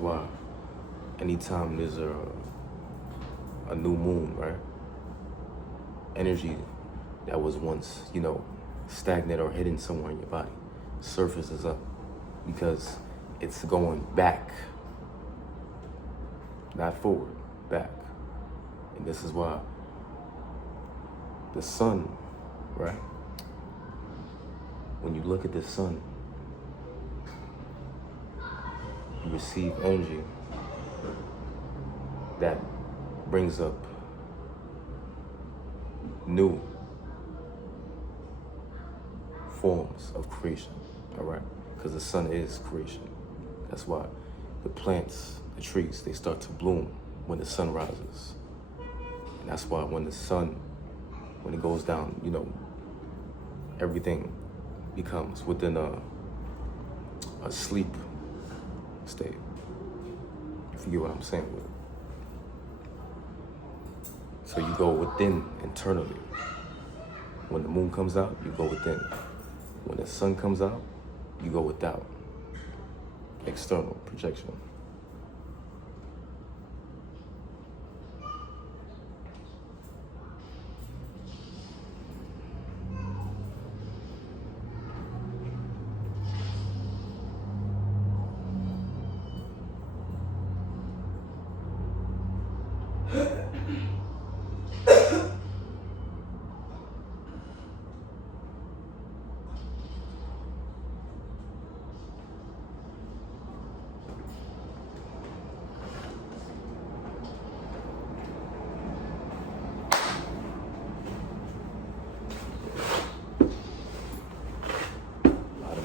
why anytime there's a new moon, right? Energy that was once, stagnant or hidden somewhere in your body surfaces up because it's going back, not forward, back. And this is why the sun, right? When you look at the sun, you receive energy that brings up new forms of creation, all right? Because the sun is creation. That's why the plants, the trees, they start to bloom when the sun rises. And that's why when the sun, when it goes down, everything becomes within a sleep state. If you get what I'm saying with it. So you go within internally. When the moon comes out, you go within. When the sun comes out, you go without. External projection.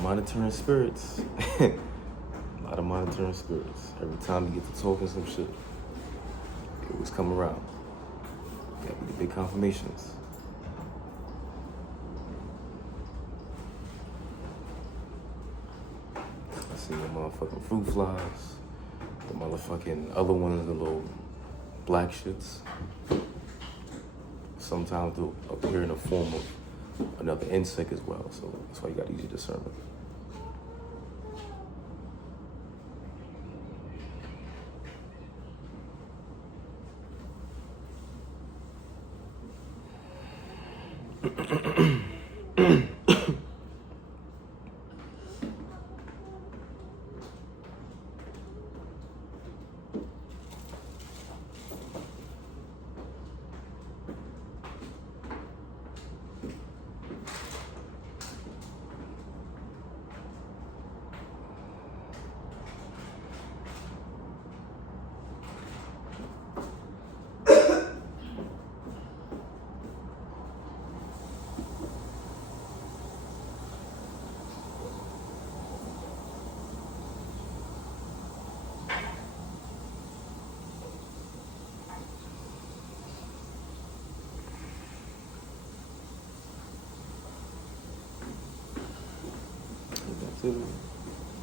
Monitoring spirits. A lot of monitoring spirits. Every time you get to talking some shit, it always come around. Gotta be the big confirmations. I see the motherfucking fruit flies, the motherfucking other ones, the little black shits. Sometimes they'll appear in the form of another insect as well, so that's why you gotta use your discernment.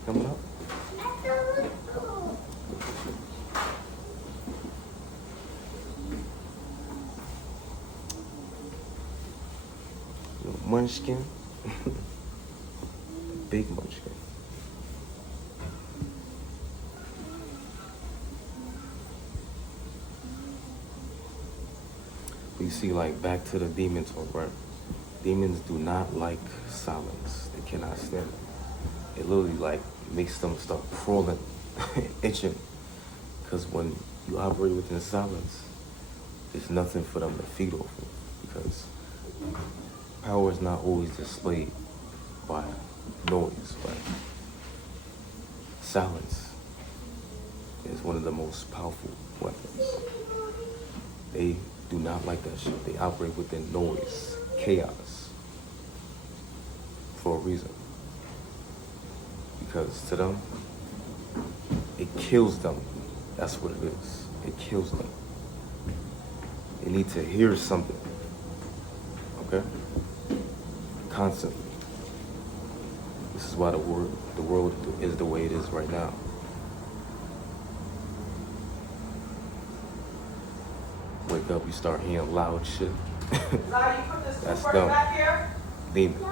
Coming up. Little munchkin. Big munchkin. You see, like, back to the demon talk, right? Demons do not like silence. They cannot stand it. It literally, like, makes them start crawling, itching. Because when you operate within silence, there's nothing for them to feed off of. Because power is not always displayed by noise, right? Silence is one of the most powerful weapons. They do not like that shit. They operate within noise, chaos, for a reason. Because to them, it kills them. That's what it is. It kills them. They need to hear something, okay? Constantly. This is why the world is the way it is right now. Wake up, you start hearing loud shit. That's dumb. Demons.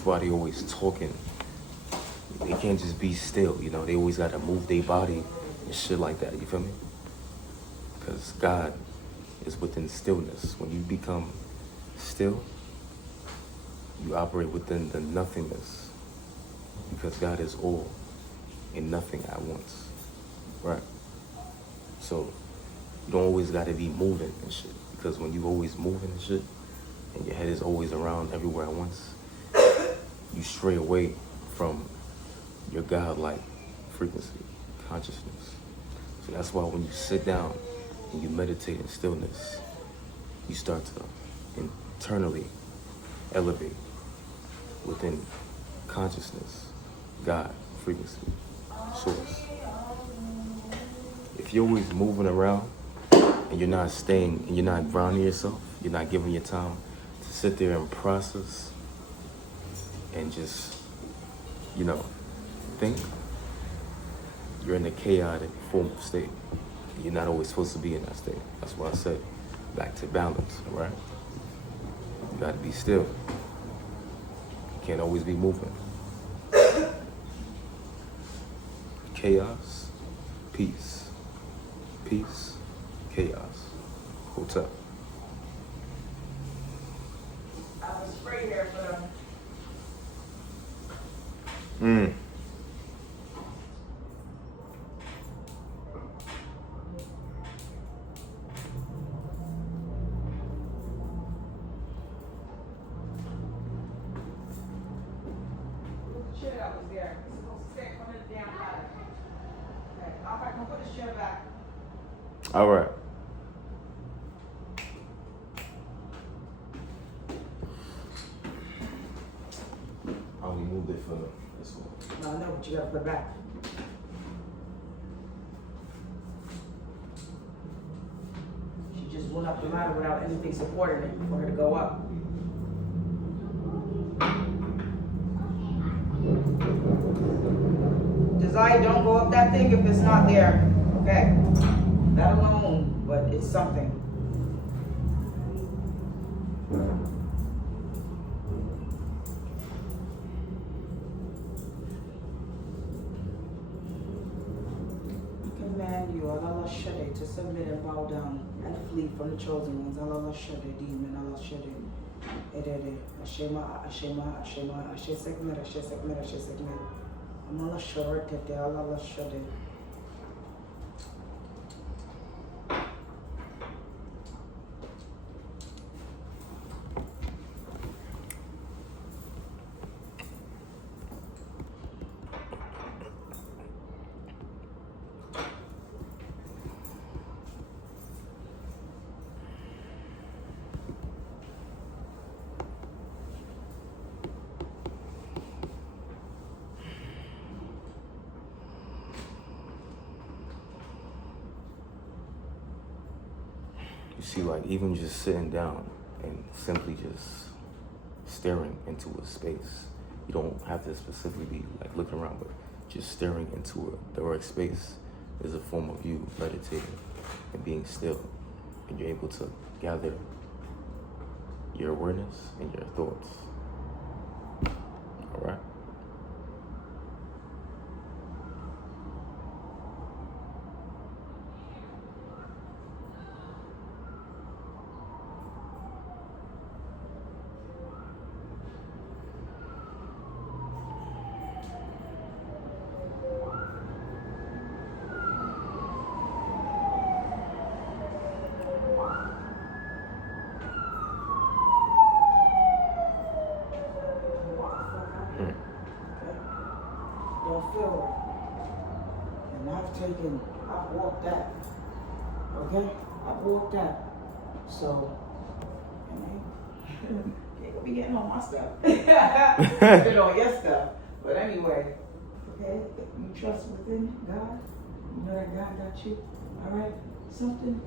That's why they always talking. They can't just be still, you know. They always got to move their body and shit like that. You feel me? Because God is within stillness. When you become still, you operate within the nothingness. Because God is all and nothing at once. Right? So you don't always got to be moving and shit. Because when you always moving and shit, and your head is always around everywhere at once, you stray away from your God-like frequency, consciousness. So that's why when you sit down and you meditate in stillness, you start to internally elevate within consciousness, God, frequency, source. If you're always moving around and you're not staying and you're not grounding yourself, you're not giving your time to sit there and process and just, you know, think, you're in a chaotic form of state. You're not always supposed to be in that state. That's why I said back to balance, all right? You gotta be still. You can't always be moving. Chaos, peace. Peace, chaos. Hotel. I was sprayed here for them. The chair that was there. It's supposed to stay on the damn ladder. Okay, I'm gonna put this chair back. All right. I only moved it for this one. No, I know, but you gotta put it back. She just went up the ladder without anything supporting it for her to go up. Desire, don't go up that thing if it's not there. Okay. Not alone, but it's something. Command you, Allah Shade, to submit and bow down and flee from the chosen ones. Allah Shade, demon, Allah Shade. Edede, Ashema, Ashema, Ashema, Ashe segment, Ashe segment, Ashe segment. Allah Shade, Allah Shade. You see, like, even just sitting down and simply just staring into a space. You don't have to specifically be like looking around, but just staring into a direct space is a form of you meditating and being still. And you're able to gather your awareness and your thoughts. All right? Don't feel it. And I've walked that. Okay? I've walked that. So, ain't gonna be getting on my stuff. Get on your stuff. But anyway, okay? If you trust within God, you know that God got you. Alright? Something,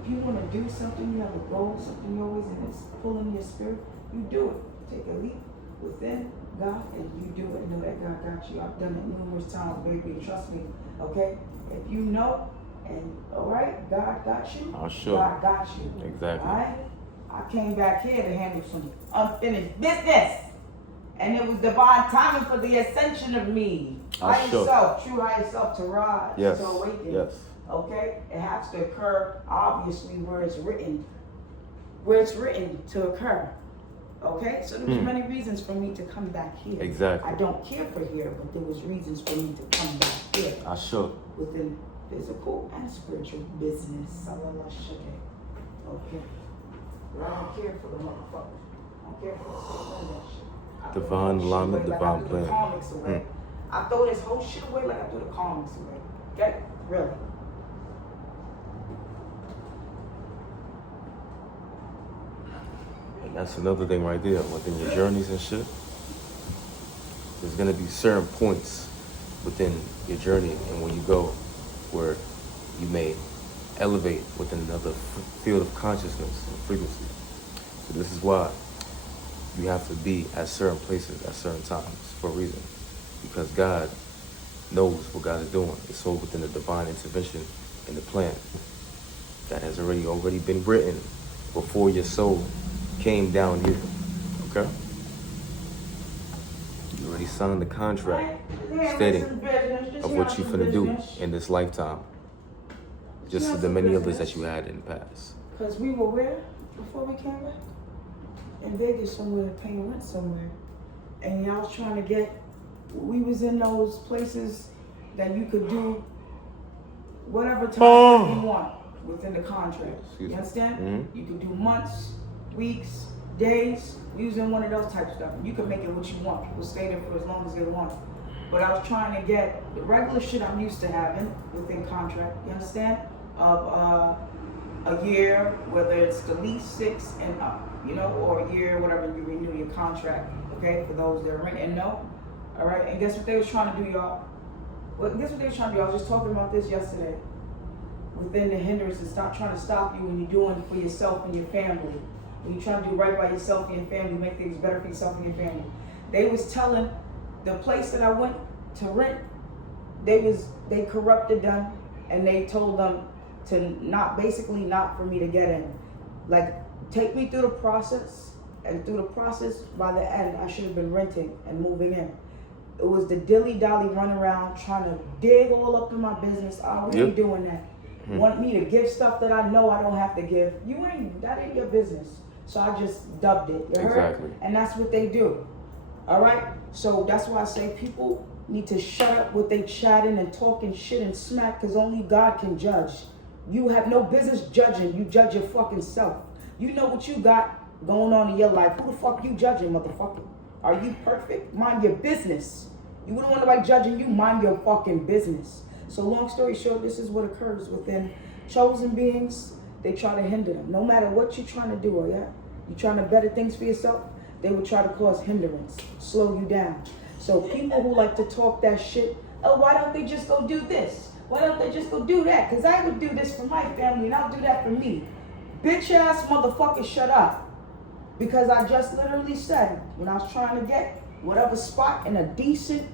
if you want to do something, you have a goal, something you always, and it's pulling your spirit, you do it. Take a leap within God, and you do it. Know that God got you. I've done it numerous times, baby. Trust me, okay? If you know, and all right, God got you. Oh, sure. God got you. Exactly. All right? I came back here to handle some unfinished business, And it was divine timing for the ascension of me. Higher self, true higher self to rise, to awaken. Yes. Okay? It has to occur, obviously, where it's written to occur. Okay? So there's many reasons for me to come back here. Exactly. I don't care for here, but there was reasons for me to come back here. I should. Within physical and spiritual business. Okay? But I don't care for the motherfucker. I don't care for the shit. Divine alignment, divine plan. Comics away. I throw this whole shit away like I threw the comics away. Okay? Really. And that's another thing right there. Within your journeys and shit, there's gonna be certain points within your journey and when you go where you may elevate within another field of consciousness and frequency. So this is why you have to be at certain places at certain times for a reason. Because God knows what God is doing. It's all within the divine intervention in the plan that has already been written before your soul came down here. Okay? You already signed the contract stating of what you're finna do in this lifetime. Just as the many others that you had in the past. Because we were where before we came back? In Vegas somewhere, paying rent somewhere. And y'all was trying to get, we was in those places that you could do whatever time you want within the contract. You understand? Mm-hmm. You could do months, weeks, days. We was in one of those type of stuff. You could make it what you want. People stay there for as long as they want. But I was trying to get the regular shit I'm used to having within contract. You understand? Of a year, whether it's the least 6 and up. You know, or a year, whatever, you renew your contract, okay, for those that are renting and know. All right, and guess what they was trying to do, y'all? Well, guess what they was trying to do? I was just talking about this yesterday. Within the hindrances, stop trying to stop you when you're doing for yourself and your family. When you're trying to do right by yourself and your family, make things better for yourself and your family. They was telling the place that I went to rent, they corrupted them and they told them to not for me to get in. Like, take me through the process, and through the process, by the end, I should have been renting and moving in. It was the dilly-dally run around trying to dig all up in my business. Oh, we ain't doing that. Want me to give stuff that I know I don't have to give. That ain't your business. So I just dubbed it. You heard? And that's what they do. All right? So that's why I say people need to shut up with they chatting and talking shit and smack, because only God can judge. You have no business judging. You judge your fucking self. You know what you got going on in your life. Who the fuck you judging, motherfucker? Are you perfect? Mind your business. You wouldn't want nobody judging you. Mind your fucking business. So long story short, this is what occurs within chosen beings. They try to hinder them. No matter what you're trying to do, you trying to better things for yourself, they will try to cause hindrance, slow you down. So people who like to talk that shit, oh, why don't they just go do this? Why don't they just go do that? Because I would do this for my family and I'll do that for me. Bitch ass motherfucker, shut up. Because I just literally said, when I was trying to get whatever spot in a decent,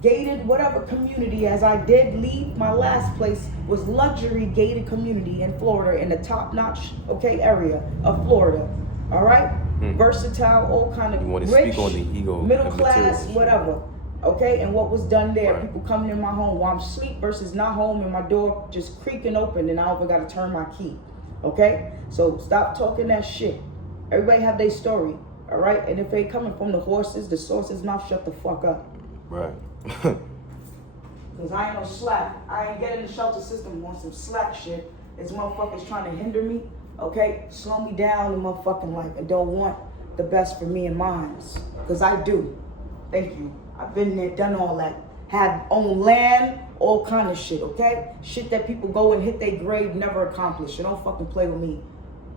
gated, whatever community, as I did leave, my last place was luxury gated community in Florida, in the top-notch, area of Florida. All right? Versatile, all kind of you want to rich, speak on the ego, middle class, whatever. Okay, and what was done there, people coming in my home while I'm asleep versus not home and my door just creaking open and I don't even got to turn my key. Okay, so stop talking that shit. Everybody have their story, all right? And if they coming from the source's mouth, shut the fuck up. Right. Because I ain't no slack. I ain't getting the shelter system on some slack shit. It's motherfuckers trying to hinder me, okay? Slow me down in motherfucking life and don't want the best for me and mine. Because I do. Thank you. I've been there, done all that. Had own land, all kind of shit, okay? Shit that people go and hit their grave, never accomplish. So don't fucking play with me.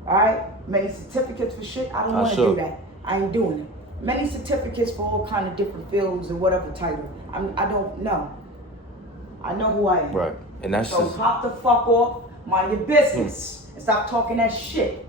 Alright? Many certificates for shit, I don't want to do that. I ain't doing it. Many certificates for all kind of different fields or whatever title. I don't know. I know who I am. Right. And that's so just... pop the fuck off, mind your business, and stop talking that shit.